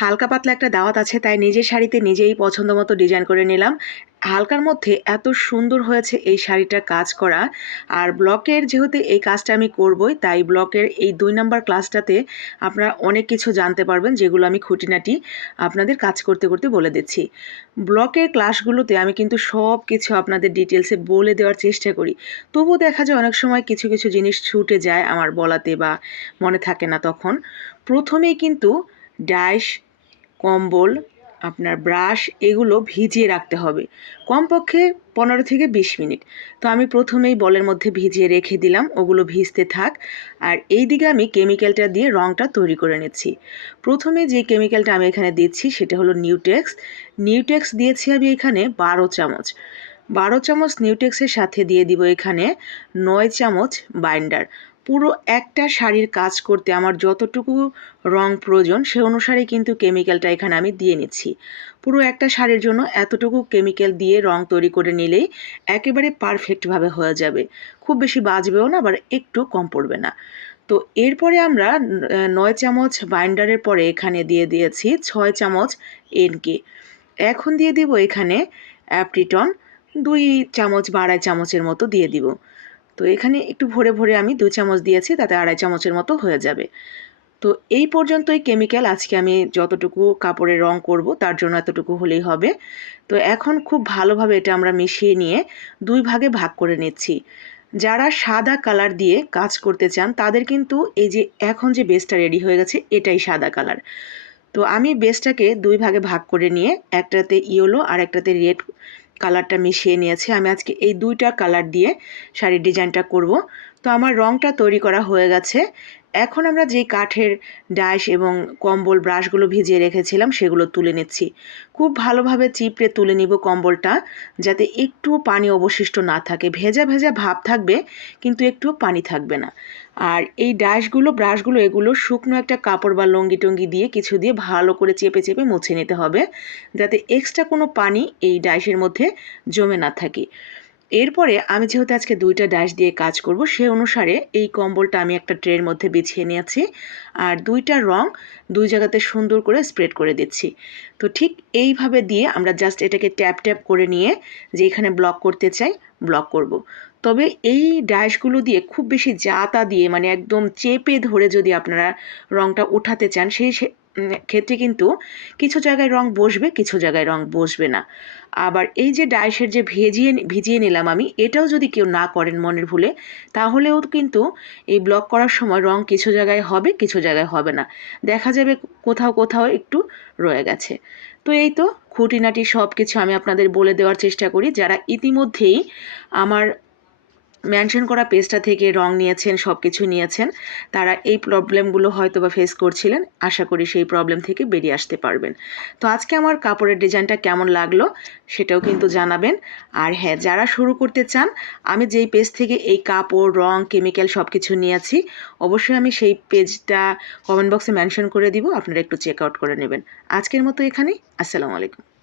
হালকা পাতলা একটা দাওয়াত আছে, তাই নিজের শাড়িতে নিজেই পছন্দ মতো ডিজাইন করে নিলাম। হালকার মধ্যে এত সুন্দর হয়েছে এই শাড়িটা কাজ করা। আর ব্লকের যেহেতু এই কাজটা আমি করবই, তাই ব্লকের এই দুই নাম্বার ক্লাসটাতে আপনারা অনেক কিছু জানতে পারবেন, যেগুলো আমি খুঁটিনাটি আপনাদের কাজ করতে করতে বলে দিচ্ছি। ব্লকের ক্লাসগুলোতে আমি কিন্তু সব কিছু আপনাদের ডিটেলসে বলে দেওয়ার চেষ্টা করি। তবু দেখা যায় অনেক সময় কিছু কিছু জিনিস ছুটে যায় আমার বলাতে বা মনে থাকে না তখন। প্রথমেই কিন্তু ডাইশ কম্বল, আপনার ব্রাশ, এগুলো ভিজিয়ে রাখতে হবে। কমপক্ষে পনেরো থেকে বিশ মিনিট। তো আমি প্রথমেই বলের মধ্যে ভিজিয়ে রেখে দিলাম, ওগুলো ভিজতে থাক। আর এই দিকে আমি কেমিক্যালটা দিয়ে রঙটা তৈরি করে নিচ্ছি। প্রথমে যে কেমিক্যালটা আমি এখানে দিচ্ছি, সেটা হলো নিউটেক্স। নিউটেক্স দিয়েছি আমি এখানে বারো চামচ। বারো চামচ নিউটেক্সের সাথে দিয়ে দিব এখানে নয় চামচ বাইন্ডার। পুরো একটা শাড়ির কাজ করতে আমার যতটুকু রং প্রয়োজন, সে অনুসারে কিন্তু কেমিক্যালটা এখানে আমি দিয়ে নিচ্ছি। পুরো একটা শাড়ির জন্য এতটুকু কেমিক্যাল দিয়ে রং তৈরি করে নিলেই একেবারে পারফেক্টভাবে হয়ে যাবে। খুব বেশি বাজবেও না, আবার একটু কম পড়বে না। তো এরপরে আমরা নয় চামচ বাইন্ডারের পরে এখানে দিয়ে দিয়েছি ছয় চামচ এনকে এখন দিয়ে দিব এখানে অ্যাপ্রিটন দুই চামচ বা আড়াই চামচের মতো দিয়ে দিব। তো এখানে একটু ভরে ভরে আমি দু চামচ দিয়েছি, তাতে আড়াই চামচের মতো হয়ে যাবে। তো এই পর্যন্তই কেমিক্যাল, আজকে আমি যতটুকু কাপড়ে রং করব, তার জন্য এতটুকু হলেই হবে। তো এখন খুব ভালোভাবে এটা আমরা মিশিয়ে নিয়ে দুই ভাগে ভাগ করে নিচ্ছি। যারা সাদা কালার দিয়ে কাজ করতে চান, তাদের কিন্তু এই যে এখন যে বেসটা রেডি হয়ে গেছে, এটাই সাদা কালার। তো আমি বেসটাকে দুই ভাগে ভাগ করে নিয়ে, একটাতে ইয়েলো আর একটাতে রেড কালারটা মিশিয়ে নিয়েছি। আমি আজকে এই দুইটা কালার দিয়ে শাড়ির ডিজাইনটা করব। তো আমার রংটা তৈরি করা হয়ে গেছে। এখন আমরা যে কাঠের ডাইস এবং কম্বল ব্রাশগুলো ভিজিয়ে রেখেছিলাম, সেগুলো তুলে নিচ্ছি। খুব ভালোভাবে চিপড়ে তুলে নিব কম্বলটা, যাতে একটু পানি অবশিষ্ট না থাকে। ভেজা ভেজা ভাব থাকবে, কিন্তু একটু পানি থাকবে না। আর এই ডাইসগুলো, ব্রাশগুলো, এগুলো শুকনো একটা কাপড় বা লঙ্গি টঙ্গি দিয়ে কিছু দিয়ে ভালো করে চেপে চেপে মুছে নিতে হবে, যাতে এক্সট্রা কোনো পানি এই ডাইসের মধ্যে জমে না থাকে। এরপরে আমি যেহেতু আজকে দুইটা ডাশ দিয়ে কাজ করব, সে অনুসারে এই কম্বলটা আমি একটা ট্রের মধ্যে বিছিয়ে নিয়েছি আর দুইটা রং দুই জায়গাতে সুন্দর করে স্প্রেড করে দিচ্ছি তো ঠিক এইভাবে দিয়ে আমরা জাস্ট এটাকে ট্যাপ ট্যাপ করে নিয়ে যে এখানে ব্লক করতে চাই ব্লক করব। তবে এই ডাইসগুলো দিয়ে খুব বেশি জাতা দিয়ে মানে একদম চেপে ধরে যদি আপনারা রংটা উঠাতে চান, সেই ক্ষেত্রে কিন্তু কিছু জায়গায় রং বসবে, কিছু জায়গায় রং বসবে না। আবার এই যে ডাইসের যে ভেজিয়ে, ভিজিয়ে নিলাম আমি, এটাও যদি কেউ না করেন মনের ভুলে, তাহলেও কিন্তু এই ব্লক করার সময় রং কিছু জায়গায় হবে, কিছু জায়গায় হবে না। দেখা যাবে কোথাও কোথাও একটু রয়ে গেছে। তো এই তো খুঁটিনাটি সব কিছু আমি আপনাদের বলে দেওয়ার চেষ্টা করি। যারা ইতিমধ্যেই আমার মেনশন করা পেজটা থেকে রং নিয়েছেন সব কিছু নিয়েছেন, তারা এই প্রবলেমগুলো হয়তো বা ফেস করছিলেন। আশা করি সেই প্রবলেম থেকে বেরিয়ে আসতে পারবেন। তো আজকে আমার কাপড়ের ডিজাইনটা কেমন লাগল সেটাও কিন্তু জানাবেন। আর হ্যাঁ যারা শুরু করতে চান, আমি যেই পেজ থেকে এই কাপড়, রং কেমিক্যাল সব কিছু নিয়েছি, অবশ্যই আমি সেই পেজটা কমেন্ট বক্সে মেনশন করে দিব, আপনারা একটু চেক আউট করে নেবেন। আজকের মতো এখানেই, আসসালামু আলাইকুম।